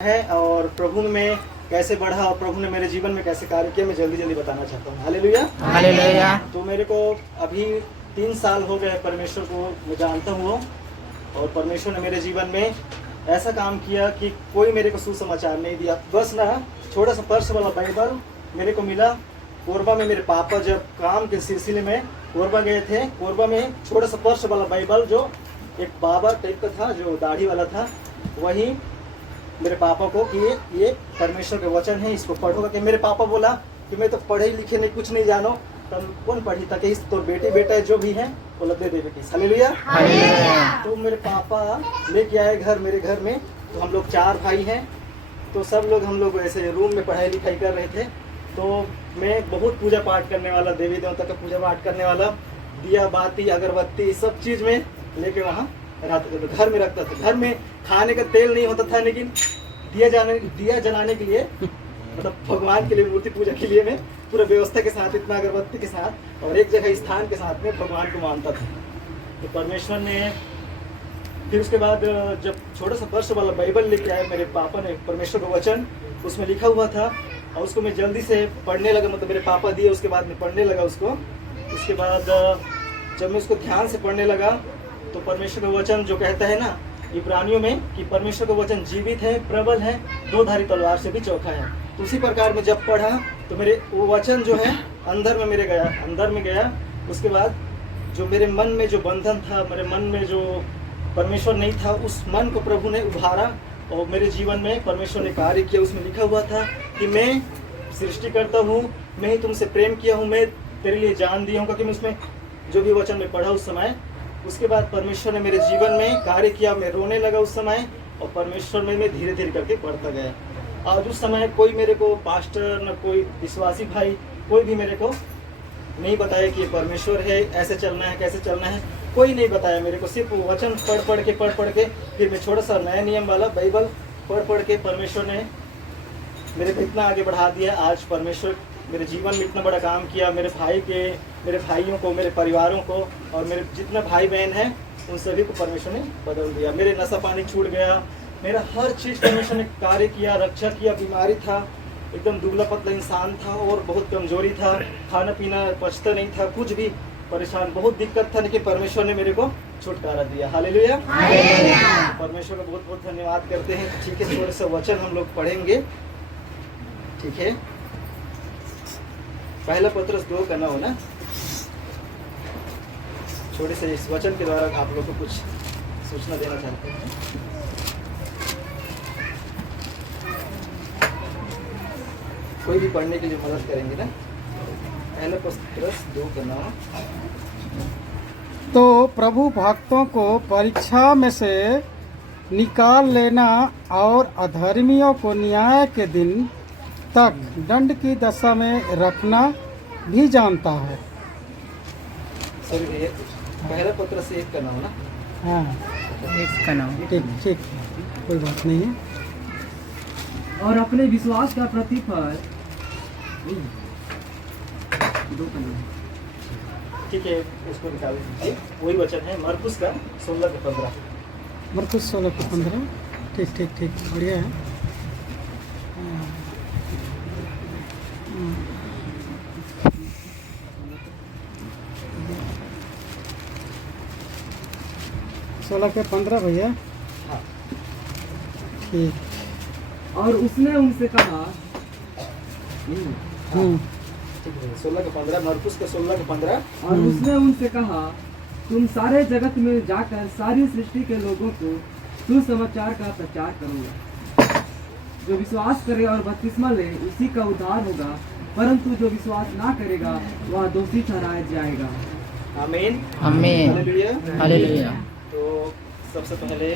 है और प्रभु में कैसे बढ़ा और प्रभु ने मेरे जीवन में कैसे कार्य किया, मैं जल्दी जल्दी बताना चाहता हूँ। Hallelujah hallelujah. तो मेरे को अभी 3 साल हो गए परमेश्वर को मैं जानता हूँ और परमेश्वर ने मेरे जीवन में ऐसा काम किया कि कोई मेरे को सुसमाचार नहीं दिया। बस ना छोटा सा पर्स वाला बाइबल मेरे को मिला। कोरबा में मेरे पापा जब काम के सिलसिले में कोरबा गए थे, कोरबा में छोटा सा पर्स वाला बाइबल जो एक बाबा टाइप का था, जो दाढ़ी वाला था, वही मेरे पापा को कि ये परमेश्वर का वचन है, इसको पढ़ोगा। कि मेरे पापा बोला कि मैं तो पढ़े लिखे नहीं, कुछ नहीं जानो, तब कौन पढ़ी था कि तो बेटे बेटा जो भी है वो लदे दे बेटी। हालेलुया। तो मेरे पापा लेके आए घर, मेरे घर में। तो हम लोग 4 भाई हैं, तो सब लोग हम लोग ऐसे रूम में पढ़ाई लिखाई कर रहे थे। तो मैं बहुत पूजा पाठ करने वाला, देवी देवता का पूजा पाठ करने वाला, दिया बाती अगरबत्ती सब चीज़ में लेके वहाँ घर में रखता था। घर में खाने का तेल नहीं होता था, लेकिन दिया जलाने के लिए, मतलब भगवान के लिए, मूर्ति पूजा के लिए मैं पूरा व्यवस्था के साथ, इतना अगरबत्ती के साथ और एक जगह स्थान के साथ में भगवान को मानता था। तो परमेश्वर ने फिर उसके बाद जब छोटा सा वर्ष वाला बाइबल लेके आए मेरे पापा ने, परमेश्वर का वचन उसमें लिखा हुआ था और उसको मैं जल्दी से पढ़ने लगा। मतलब मेरे पापा दिए, उसके बाद मैं पढ़ने लगा उसको। उसके बाद जब मैं उसको ध्यान से पढ़ने लगा तो परमेश्वर का वचन जो कहता है ना इब्रानियों में कि परमेश्वर का वचन जीवित है, प्रबल है, 2 धारी तलवार से भी चौखा है। तो उसी प्रकार में जब पढ़ा तो मेरे वो वचन जो है अंदर में गया। उसके बाद जो मेरे मन में जो बंधन था, मेरे मन में जो परमेश्वर नहीं था, उस मन को प्रभु ने उभारा और मेरे जीवन में परमेश्वर ने कार्य किया। उसमें लिखा हुआ था कि मैं सृष्टि करता हूँ, मैं ही तुमसे प्रेम किया हूँ, मैं तेरे लिए जान दिया हूँ। क्योंकि मैं उसमें जो भी वचन में पढ़ा उस समय, उसके बाद परमेश्वर ने मेरे जीवन में कार्य किया। मैं रोने लगा उस समय और परमेश्वर में मैं धीरे धीरे करके बढ़ता गया। और उस समय कोई मेरे को पास्टर, न कोई विश्वासी भाई, कोई भी मेरे को नहीं बताया कि ये परमेश्वर है, ऐसे चलना है, कैसे चलना है, कोई नहीं बताया मेरे को। सिर्फ वचन पढ़ पढ़ के फिर मैं छोटा सा नया नियम वाला बाइबल पढ़ के परमेश्वर ने मेरे को इतना आगे बढ़ा दिया। आज परमेश्वर मेरे जीवन में इतना बड़ा काम किया। मेरे भाइयों को, मेरे परिवारों को और मेरे जितना भाई बहन हैं उन सभी को परमेश्वर ने बदल दिया। मेरे नशा पानी छूट गया, मेरा हर चीज़ परमेश्वर ने कार्य किया, रक्षा किया। बीमारी था, एकदम दुबला पतला इंसान था और बहुत कमजोरी था, खाना पीना पचता नहीं था, कुछ भी परेशान, बहुत दिक्कत था, लेकिन परमेश्वर ने मेरे को छुटकारा दिया। हालेलुया। परमेश्वर का बहुत बहुत धन्यवाद करते हैं। ठीक है, थोड़े से वचन हम लोग पढ़ेंगे। ठीक है, पहला पत्रस 2 का 9 ना। छोटे से इस वचन के द्वारा आप लोग को कुछ सूचना देना चाहते हैं। कोई भी पढ़ने के लिए मदद करेंगे ना। पहला पत्रस 2 का 9। तो प्रभु भक्तों को परीक्षा में से निकाल लेना और अधर्मियों को न्याय के दिन तक दंड की दशा में रखना भी जानता है। सॉरी, पहला पत्रस 1 का 9 ना। हाँ, 1 का 9। ठीक, कोई बात नहीं है। और अपने विश्वास का प्रतिफल 2 का 9। ठीक है, उसको निकाल दीजिए। वही वचन है मरकुस का 16 का 15। मरकुस 16 का 15। ठीक, बढ़िया है। 16 के 15 भैया। हाँ, ठीक। और उसने उनसे कहा, ठीक है, 16 का 15, मरकुस का 16 का 15। और उसने उनसे कहा, तुम सारे जगत में जाकर सारी सृष्टि के लोगों को सुसमाचार का प्रचार करूंगा। जो विश्वास करे और बपतिस्मा ले उसी का उद्धार होगा, परंतु जो विश्वास ना करेगा वह दोषी ठहराया जाएगा। आमीन। आमीन। हालेलुया। हालेलुया। तो सबसे पहले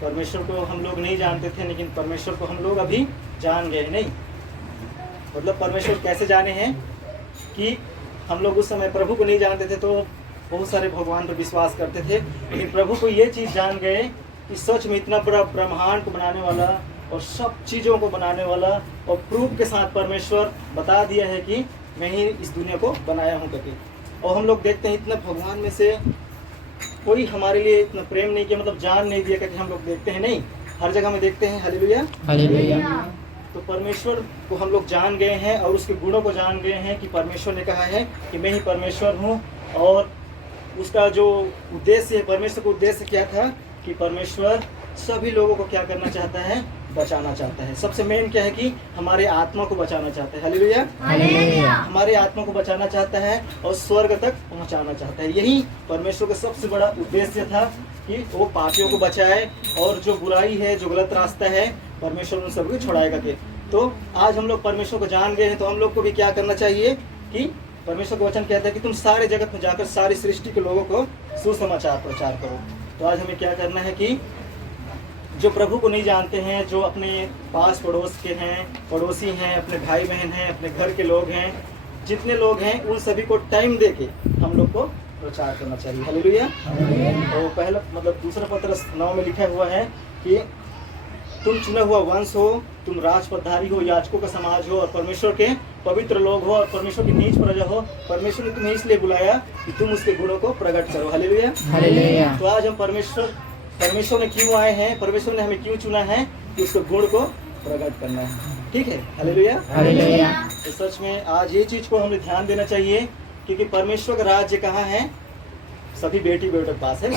परमेश्वर को हम लोग नहीं जानते थे, लेकिन परमेश्वर को हम लोग अभी जान गए। नहीं मतलब परमेश्वर कैसे जाने हैं कि हम लोग उस समय प्रभु को नहीं जानते थे, तो बहुत सारे भगवान पर विश्वास करते थे, लेकिन प्रभु को ये चीज़ जान गए कि सच में इतना बड़ा ब्रह्मांड को बनाने वाला और सब चीज़ों को बनाने वाला और प्रूफ के साथ परमेश्वर बता दिया है कि मैं ही इस दुनिया को बनाया हूँ करके। और हम लोग देखते हैं इतना भगवान में से कोई हमारे लिए इतना प्रेम नहीं किया, मतलब जान नहीं दिया करके हम लोग देखते हैं। नहीं, हर जगह में देखते हैं। हालेलुया। तो परमेश्वर को हम लोग जान गए हैं और उसके गुणों को जान गए हैं कि परमेश्वर ने कहा है कि मैं ही परमेश्वर हूँ। और उसका जो उद्देश्य है, परमेश्वर का उद्देश्य क्या था कि परमेश्वर सभी लोगों को क्या करना चाहता है, बचाना चाहता है। सबसे मेन क्या है कि हमारे आत्मा को बचाना चाहता है। हालेलुया। हमारे आत्मा को बचाना चाहता है और स्वर्ग तक पहुंचाना चाहता है। यही परमेश्वर का सबसे बड़ा उद्देश्य था कि वो पापियों को बचाए और जो बुराई है, जो गलत रास्ता है, परमेश्वर उन सबको छुड़ाएगा के। तो आज हम लोग परमेश्वर को जान गए हैं, तो हम लोग को भी क्या करना चाहिए कि परमेश्वर का वचन कहता है कि तुम सारे जगत में जाकर सारी सृष्टि के लोगों को सुसमाचार प्रचार करो। तो आज हमें क्या करना है कि जो प्रभु को नहीं जानते हैं, जो अपने पास पड़ोस के हैं, पड़ोसी हैं, अपने भाई बहन हैं, अपने घर के लोग हैं, जितने लोग हैं, उन सभी को टाइम दे के हम लोग को प्रचार करना चाहिए। हालेलुया। तो पहला मतलब दूसरा पत्रस 9 में लिखा हुआ है कि तुम चुना हुआ वंश हो, तुम राजपदधारी हो, याजकों का समाज हो और परमेश्वर के पवित्र लोग हो और परमेश्वर की नीच प्रजा हो। परमेश्वर ने तुम्हें इसलिए बुलाया कि तुम उसके गुणों को प्रकट करो। हालेलुया। तो आज हम परमेश्वर ने क्यों आए हैं, परमेश्वर ने हमें क्यों चुना है कि उसके गुण को प्रकट करना है। ठीक है। हालेलुया। तो सच में आज ये चीज को हमें ध्यान देना चाहिए क्योंकि परमेश्वर का राज्य कहाँ है, सभी बेटी बेटों के पास है।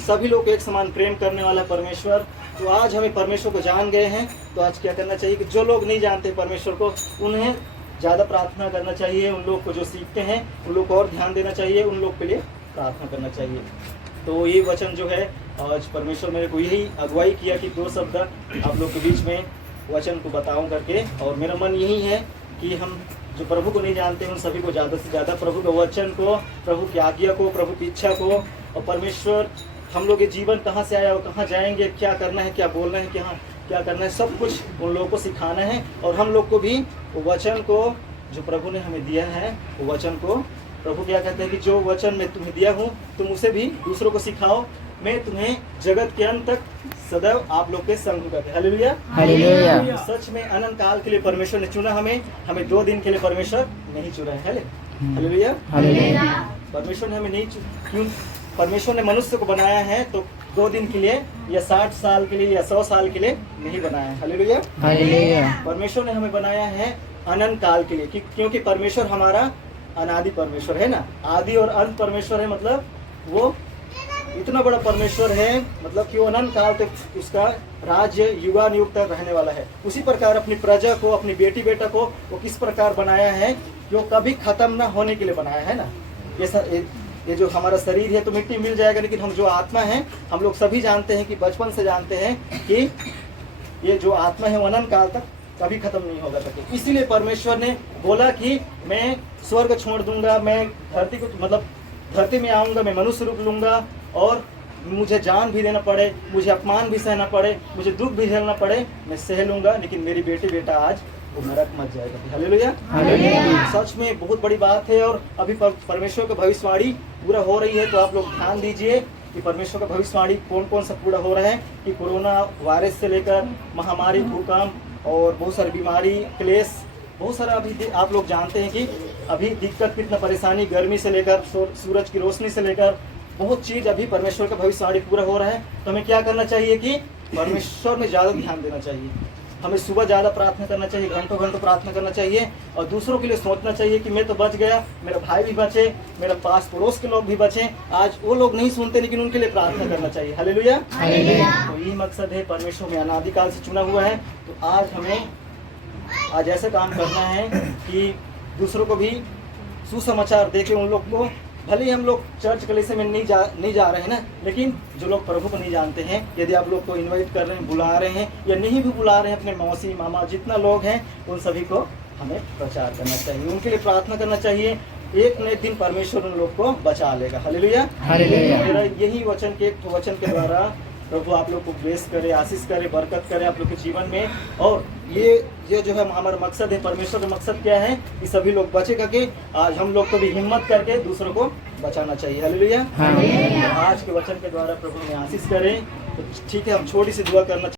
सभी लोग एक समान प्रेम करने वाला परमेश्वर। तो आज हमें परमेश्वर को जान गए हैं, तो आज क्या करना चाहिए कि जो लोग नहीं जानते परमेश्वर को, उन्हें ज़्यादा प्रार्थना करना चाहिए। उन लोग को जो सीखते हैं उन लोग को और ध्यान देना चाहिए, उन लोग के लिए प्रार्थना करना चाहिए। तो ये वचन जो है आज परमेश्वर मेरे को यही अगुवाई किया कि 2 शब्द आप लोग के बीच में वचन को बताऊं करके। और मेरा मन यही है कि हम जो प्रभु को नहीं जानते उन सभी को ज़्यादा से ज़्यादा प्रभु के वचन को, प्रभु की आज्ञा को, प्रभु की इच्छा को, और परमेश्वर हम लोग के जीवन कहाँ से आया और कहाँ जाएंगे, क्या करना है, क्या बोलना है, क्या करना है, सब कुछ उन लोगों को सिखाना है। और हम लोग को भी वो वचन को जो प्रभु ने हमें दिया है, वो वचन को प्रभु क्या कहते हैं कि जो वचन मैं तुम्हें दिया हूँ तुम उसे भी दूसरों को सिखाओ, मैं तुम्हें जगत के अंत तक सदैव आप लोग के संग करते। हालेलुया। सच में अनंत काल के लिए परमेश्वर ने चुना हमें 2 दिन के लिए परमेश्वर नहीं चुना है। हालेलुया। परमेश्वर ने हमें नहीं क्यों, परमेश्वर ने मनुष्य को बनाया है तो 2 दिन के लिए या 60 साल के लिए या 100 साल के लिए नहीं बनाया है। हालेलुया। परमेश्वर ने हमें बनाया है अनंत काल के लिए, क्योंकि परमेश्वर हमारा अनादि परमेश्वर है ना। आदि और अंत परमेश्वर है, मतलब वो इतना बड़ा परमेश्वर है, मतलब कि वो अनंत काल तक उसका राज्य युगानुयुग तक रहने वाला है। उसी प्रकार अपनी प्रजा को, अपनी बेटी बेटा को वो किस प्रकार बनाया है, जो कभी खत्म ना होने के लिए बनाया है ना। ये जो हमारा शरीर है तो मिट्टी मिल जाएगा, लेकिन हम जो आत्मा है, हम लोग सभी जानते हैं कि बचपन से जानते हैं कि ये जो आत्मा है वो अनंत काल तक कभी खत्म नहीं होगा सके। इसीलिए परमेश्वर ने बोला कि मैं स्वर्ग छोड़ दूंगा, मैं धरती को मतलब धरती में आऊँगा, मैं मनुष्य रूप लूँगा और मुझे जान भी देना पड़े, मुझे अपमान भी सहना पड़े, मुझे दुख भी झेलना पड़े, मैं सह लूँगा, लेकिन मेरी बेटी बेटा आज वो नरक मत जाएगा। हालेलुया। सच में बहुत बड़ी बात है। और अभी परमेश्वर का भविष्यवाणी पूरा हो रही है, तो आप लोग ध्यान दीजिए कि परमेश्वर का भविष्यवाणी कौन कौन सा पूरा हो रहा है कि कोरोना वायरस से लेकर महामारी, भूकंप और बहुत सारी बीमारी, क्लेश, बहुत सारा अभी आप लोग जानते हैं कि अभी दिक्कत, कितना परेशानी, गर्मी से लेकर सूरज की रोशनी से लेकर बहुत चीज़ अभी परमेश्वर का भविष्यवाणी पूरा हो रहा है। तो हमें क्या करना चाहिए कि परमेश्वर में ज़्यादा ध्यान देना चाहिए। हमें सुबह ज़्यादा प्रार्थना करना चाहिए, घंटों घंटों प्रार्थना करना चाहिए और दूसरों के लिए सोचना चाहिए कि मैं तो बच गया, मेरा भाई भी बचे, मेरा पास पड़ोस के लोग भी बचे। आज वो लोग नहीं सुनते, लेकिन उनके लिए प्रार्थना करना चाहिए। हालेलुया। तो यही मकसद है, परमेश्वर में अनादिकाल से चुना हुआ है। तो आज हमें आज ऐसा काम करना है कि दूसरों को भी सुसमाचार देके उन लोग को, भले ही हम लोग चर्च कलीसिया में नहीं जा रहे हैं ना, लेकिन जो लोग प्रभु को नहीं जानते हैं, यदि आप लोग को इनवाइट कर रहे हैं, बुला रहे हैं या नहीं भी बुला रहे हैं, अपने मौसी मामा जितना लोग हैं उन सभी को हमें प्रचार करना चाहिए, उनके लिए प्रार्थना करना चाहिए। एक न एक दिन परमेश्वर उन लोग को बचा लेगा। हालेलुया। मेरा यही वचन के द्वारा प्रभु आप लोग को ब्लेस करे, आशीष करे, बरकत करे आप लोग के जीवन में। और ये जो है हमारा मकसद है, परमेश्वर का मकसद क्या है कि सभी लोग बचे करके आज हम लोग को भी हिम्मत करके दूसरों को बचाना चाहिए। हालेलुया। आज के वचन के द्वारा प्रभु हमें आशीष करे। तो ठीक है, हम छोटी सी दुआ करना